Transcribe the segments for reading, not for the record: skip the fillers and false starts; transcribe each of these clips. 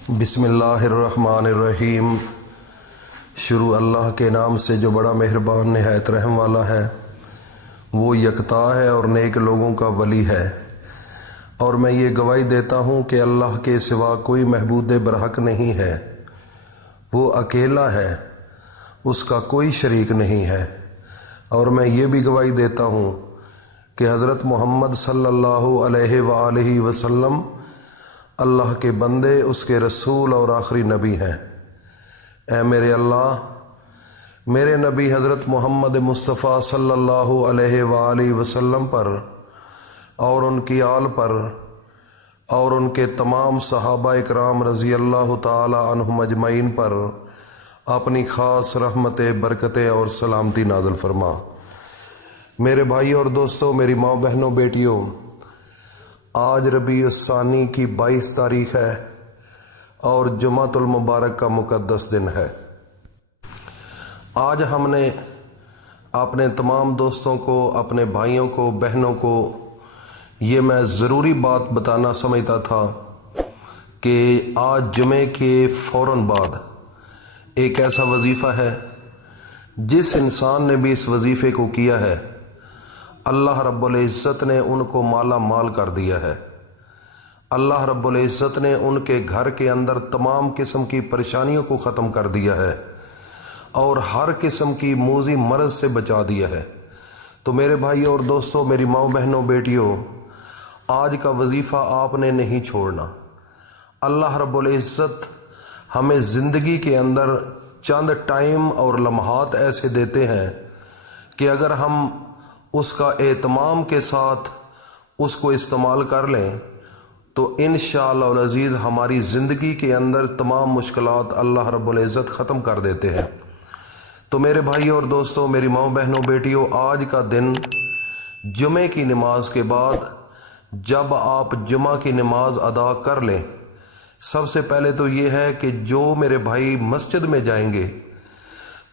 بسم اللہ الرحمن الرحیم۔ شروع اللہ کے نام سے جو بڑا مہربان نہایت رحم والا ہے۔ وہ یکتا ہے اور نیک لوگوں کا ولی ہے، اور میں یہ گواہی دیتا ہوں کہ اللہ کے سوا کوئی معبود برحق نہیں ہے۔ وہ اکیلا ہے، اس کا کوئی شریک نہیں ہے۔ اور میں یہ بھی گواہی دیتا ہوں کہ حضرت محمد صلی اللہ علیہ وآلہ وسلم اللہ کے بندے، اس کے رسول اور آخری نبی ہیں۔ اے میرے اللہ، میرے نبی حضرت محمد مصطفیٰ صلی اللہ علیہ وآلہ وسلم پر اور ان کی آل پر اور ان کے تمام صحابہ اکرام رضی اللہ تعالی عنہم اجمعین پر اپنی خاص رحمت، برکتیں اور سلامتی نازل فرما۔ میرے بھائی اور دوستوں، میری ماں بہنوں، بیٹیوں، آج ربیع الثانی کی 22 تاریخ ہے اور جمعۃ المبارک کا مقدس دن ہے۔ آج ہم نے اپنے تمام دوستوں کو، اپنے بھائیوں کو، بہنوں کو یہ میں ضروری بات بتانا سمجھتا تھا کہ آج جمعے کے فوراً بعد ایک ایسا وظیفہ ہے، جس انسان نے بھی اس وظیفے کو کیا ہے، اللہ رب العزت نے ان کو مالا مال کر دیا ہے۔ اللہ رب العزت نے ان کے گھر کے اندر تمام قسم کی پریشانیوں کو ختم کر دیا ہے اور ہر قسم کی موذی مرض سے بچا دیا ہے۔ تو میرے بھائی اور دوستوں، میری ماں بہنوں، بیٹیوں، آج کا وظیفہ آپ نے نہیں چھوڑنا۔ اللہ رب العزت ہمیں زندگی کے اندر چند ٹائم اور لمحات ایسے دیتے ہیں کہ اگر ہم اس کا اہتمام کے ساتھ اس کو استعمال کر لیں تو انشاءاللہ العزیز ہماری زندگی کے اندر تمام مشکلات اللہ رب العزت ختم کر دیتے ہیں۔ تو میرے بھائی اور دوستوں، میری ماں بہنوں، بیٹیوں، آج کا دن جمعے کی نماز کے بعد جب آپ جمعہ کی نماز ادا کر لیں، سب سے پہلے تو یہ ہے کہ جو میرے بھائی مسجد میں جائیں گے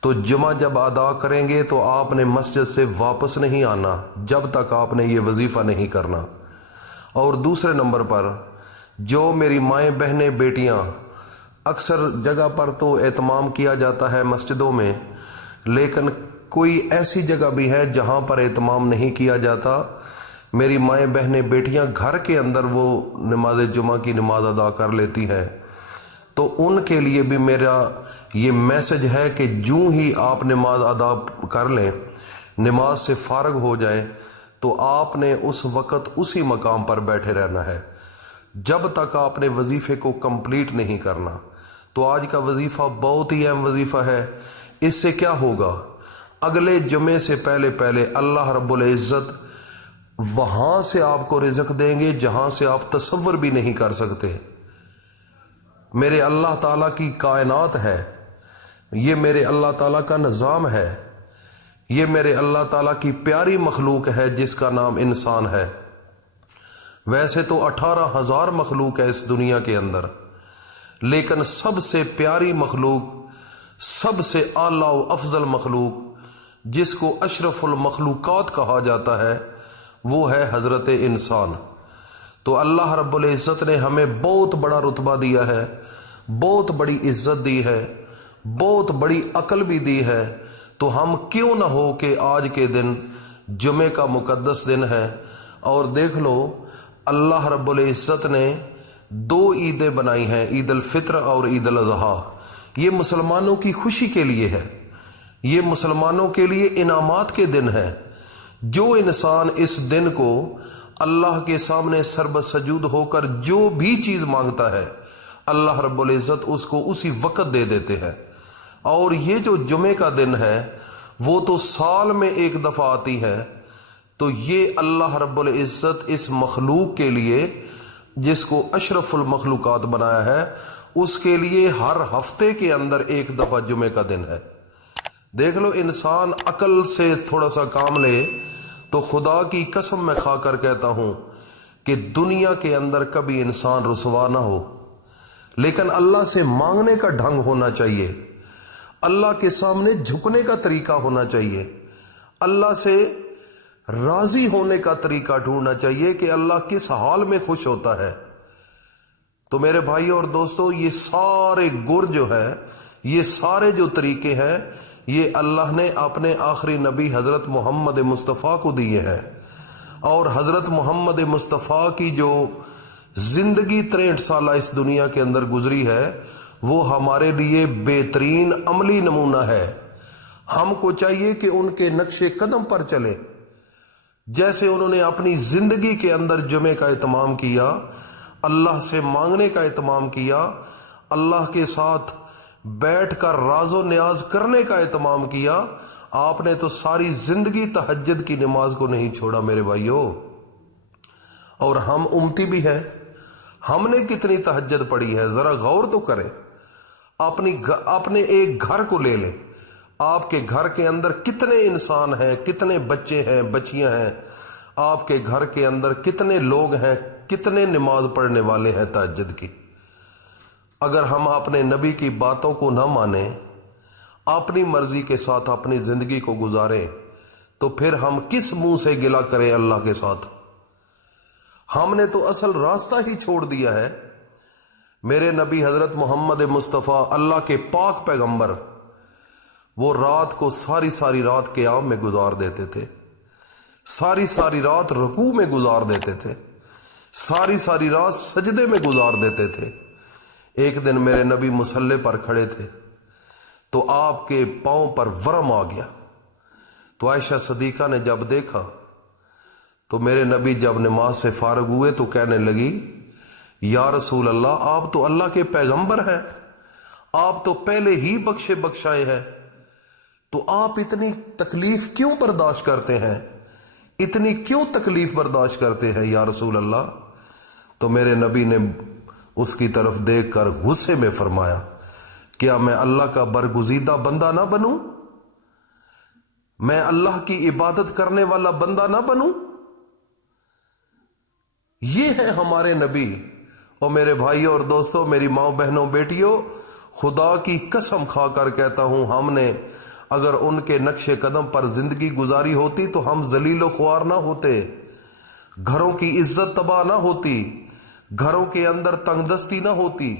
تو جمعہ جب ادا کریں گے تو آپ نے مسجد سے واپس نہیں آنا جب تک آپ نے یہ وظیفہ نہیں کرنا۔ اور دوسرے نمبر پر جو میری مائیں، بہنیں، بیٹیاں، اکثر جگہ پر تو اہتمام کیا جاتا ہے مسجدوں میں، لیکن کوئی ایسی جگہ بھی ہے جہاں پر اہتمام نہیں کیا جاتا۔ میری مائیں، بہنیں، بیٹیاں گھر کے اندر وہ نماز جمعہ کی نماز ادا کر لیتی ہیں، تو ان کے لیے بھی میرا یہ میسج ہے کہ جو ہی آپ نماز ادا کر لیں، نماز سے فارغ ہو جائیں، تو آپ نے اس وقت اسی مقام پر بیٹھے رہنا ہے جب تک آپ نے وظیفے کو کمپلیٹ نہیں کرنا۔ تو آج کا وظیفہ بہت ہی اہم وظیفہ ہے۔ اس سے کیا ہوگا؟ اگلے جمعے سے پہلے پہلے اللہ رب العزت وہاں سے آپ کو رزق دیں گے جہاں سے آپ تصور بھی نہیں کر سکتے۔ میرے اللہ تعالیٰ کی کائنات ہے، یہ میرے اللہ تعالیٰ کا نظام ہے، یہ میرے اللہ تعالیٰ کی پیاری مخلوق ہے جس کا نام انسان ہے۔ ویسے تو 18,000 مخلوق ہے اس دنیا کے اندر، لیکن سب سے پیاری مخلوق، سب سے اعلیٰ و افضل مخلوق، جس کو اشرف المخلوقات کہا جاتا ہے، وہ ہے حضرت انسان۔ تو اللہ رب العزت نے ہمیں بہت بڑا رتبہ دیا ہے، بہت بڑی عزت دی ہے، بہت بڑی عقل بھی دی ہے۔ تو ہم کیوں نہ ہو کہ آج کے دن جمعے کا مقدس دن ہے، اور دیکھ لو اللہ رب العزت نے 2 عیدیں بنائی ہیں، عید الفطر اور عید الاضحیٰ۔ یہ مسلمانوں کی خوشی کے لیے ہے، یہ مسلمانوں کے لیے انعامات کے دن ہے۔ جو انسان اس دن کو اللہ کے سامنے سربسجود ہو کر جو بھی چیز مانگتا ہے، اللہ رب العزت اس کو اسی وقت دے دیتے ہیں۔ اور یہ جو جمعے کا دن ہے وہ تو سال میں ایک دفعہ آتی ہے، تو یہ اللہ رب العزت اس مخلوق کے لیے، جس کو اشرف المخلوقات بنایا ہے، اس کے لیے ہر ہفتے کے اندر ایک دفعہ جمعے کا دن ہے۔ دیکھ لو، انسان عقل سے تھوڑا سا کام لے تو خدا کی قسم میں کھا کر کہتا ہوں کہ دنیا کے اندر کبھی انسان رسوا نہ ہو۔ لیکن اللہ سے مانگنے کا ڈھنگ ہونا چاہیے، اللہ کے سامنے جھکنے کا طریقہ ہونا چاہیے، اللہ سے راضی ہونے کا طریقہ ڈھونڈنا چاہیے کہ اللہ کس حال میں خوش ہوتا ہے۔ تو میرے بھائی اور دوستو، یہ سارے گر جو ہے، یہ سارے جو طریقے ہیں، یہ اللہ نے اپنے آخری نبی حضرت محمد مصطفیٰ کو دیے ہیں، اور حضرت محمد مصطفیٰ کی جو زندگی 63 سالہ اس دنیا کے اندر گزری ہے، وہ ہمارے لیے بہترین عملی نمونہ ہے۔ ہم کو چاہیے کہ ان کے نقش قدم پر چلے، جیسے انہوں نے اپنی زندگی کے اندر جمعے کا اہتمام کیا، اللہ سے مانگنے کا اہتمام کیا، اللہ کے ساتھ بیٹھ کر راز و نیاز کرنے کا اہتمام کیا۔ آپ نے تو ساری زندگی تہجد کی نماز کو نہیں چھوڑا میرے بھائیوں، اور ہم امتی بھی ہیں، ہم نے کتنی تہجد پڑھی ہے، ذرا غور تو کریں۔ اپنے ایک گھر کو لے لیں، آپ کے گھر کے اندر کتنے انسان ہیں، کتنے بچے ہیں، بچیاں ہیں، آپ کے گھر کے اندر کتنے لوگ ہیں، کتنے نماز پڑھنے والے ہیں تہجد کی۔ اگر ہم اپنے نبی کی باتوں کو نہ مانیں، اپنی مرضی کے ساتھ اپنی زندگی کو گزاریں، تو پھر ہم کس منہ سے گلہ کریں اللہ کے ساتھ؟ ہم نے تو اصل راستہ ہی چھوڑ دیا ہے۔ میرے نبی حضرت محمد مصطفیٰ، اللہ کے پاک پیغمبر، وہ رات کو ساری رات قیام میں گزار دیتے تھے، ساری رات رکوع میں گزار دیتے تھے، ساری رات سجدے میں گزار دیتے تھے۔ ایک دن میرے نبی مصلی پر کھڑے تھے تو آپ کے پاؤں پر ورم آ گیا۔ تو عائشہ صدیقہ نے جب دیکھا تو میرے نبی جب نماز سے فارغ ہوئے تو کہنے لگی، یا رسول اللہ، آپ تو اللہ کے پیغمبر ہیں، آپ تو پہلے ہی بخشائے ہیں، تو آپ اتنی تکلیف کیوں برداشت کرتے ہیں؟ اتنی کیوں تکلیف برداشت کرتے ہیں یا رسول اللہ؟ تو میرے نبی نے اس کی طرف دیکھ کر غصے میں فرمایا، کیا میں اللہ کا برگزیدہ بندہ نہ بنوں؟ میں اللہ کی عبادت کرنے والا بندہ نہ بنوں؟ یہ ہے ہمارے نبی۔ اور میرے بھائیوں اور دوستوں، میری ماں بہنوں بیٹیوں، خدا کی قسم کھا کر کہتا ہوں، ہم نے اگر ان کے نقش قدم پر زندگی گزاری ہوتی تو ہم ذلیل و خوار نہ ہوتے، گھروں کی عزت تباہ نہ ہوتی، گھروں کے اندر تنگ دستی نہ ہوتی،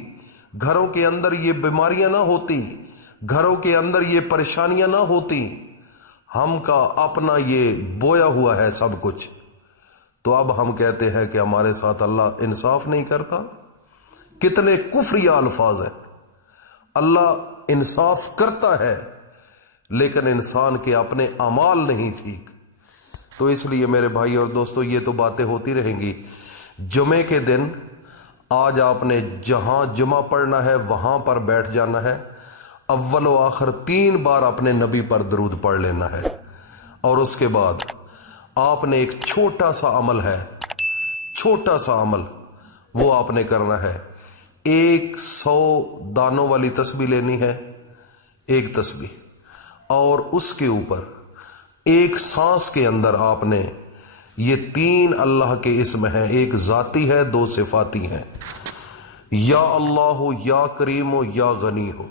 گھروں کے اندر یہ بیماریاں نہ ہوتی، گھروں کے اندر یہ پریشانیاں نہ ہوتی۔ ہم کا اپنا یہ بویا ہوا ہے سب کچھ، تو اب ہم کہتے ہیں کہ ہمارے ساتھ اللہ انصاف نہیں کرتا۔ کتنے کفریہ الفاظ ہیں۔ اللہ انصاف کرتا ہے لیکن انسان کے اپنے اعمال نہیں ٹھیک۔ تو اس لیے میرے بھائی اور دوستو، یہ تو باتیں ہوتی رہیں گی۔ جمعے کے دن آج آپ نے جہاں جمعہ پڑھنا ہے وہاں پر بیٹھ جانا ہے، اول و آخر 3 بار اپنے نبی پر درود پڑھ لینا ہے، اور اس کے بعد آپ نے ایک چھوٹا سا عمل ہے، چھوٹا سا عمل وہ آپ نے کرنا ہے۔ 100 دانوں والی تسبیح لینی ہے، ایک تسبیح، اور اس کے اوپر ایک سانس کے اندر آپ نے یہ 3 اللہ کے اسم ہیں، ایک ذاتی ہے، 2 صفاتی ہیں، یا اللہ ہو، یا کریم ہو، یا غنی ہو۔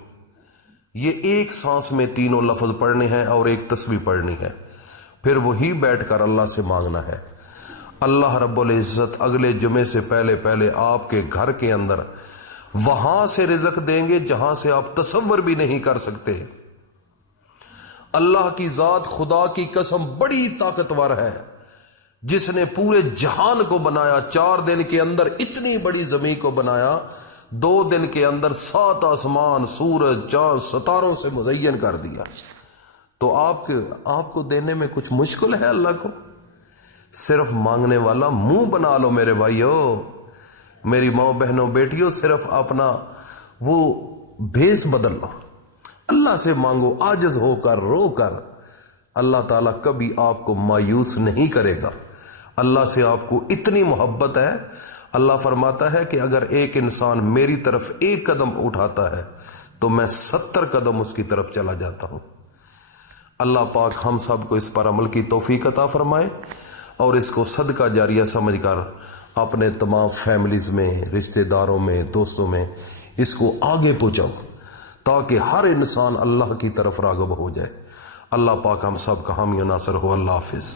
یہ ایک سانس میں تینوں لفظ پڑھنے ہیں اور ایک تسبیح پڑھنی ہے، پھر وہی بیٹھ کر اللہ سے مانگنا ہے۔ اللہ رب العزت اگلے جمعے سے پہلے آپ کے گھر کے اندر وہاں سے رزق دیں گے جہاں سے آپ تصور بھی نہیں کر سکتے۔ اللہ کی ذات، خدا کی قسم، بڑی طاقتور ہے، جس نے پورے جہان کو بنایا، 4 دن کے اندر اتنی بڑی زمین کو بنایا، 2 دن کے اندر 7 آسمان، سورج، چاند، ستاروں سے مزین کر دیا۔ تو آپ کو دینے میں کچھ مشکل ہے اللہ کو؟ صرف مانگنے والا منہ بنا لو میرے بھائیو، میری ماں بہنوں بیٹیوں، صرف اپنا وہ بھیس بدل لو، اللہ سے مانگو عاجز ہو کر، رو کر۔ اللہ تعالیٰ کبھی آپ کو مایوس نہیں کرے گا۔ اللہ سے آپ کو اتنی محبت ہے، اللہ فرماتا ہے کہ اگر ایک انسان میری طرف 1 قدم اٹھاتا ہے تو میں 70 قدم اس کی طرف چلا جاتا ہوں۔ اللہ پاک ہم سب کو اس پر عمل کی توفیق عطا فرمائے، اور اس کو صدقہ جاریہ سمجھ کر اپنے تمام فیملیز میں، رشتہ داروں میں، دوستوں میں اس کو آگے پہنچاؤ، تاکہ ہر انسان اللہ کی طرف راغب ہو جائے۔ اللہ پاک ہم سب کا حامی و ناصر ہو۔ اللہ حافظ۔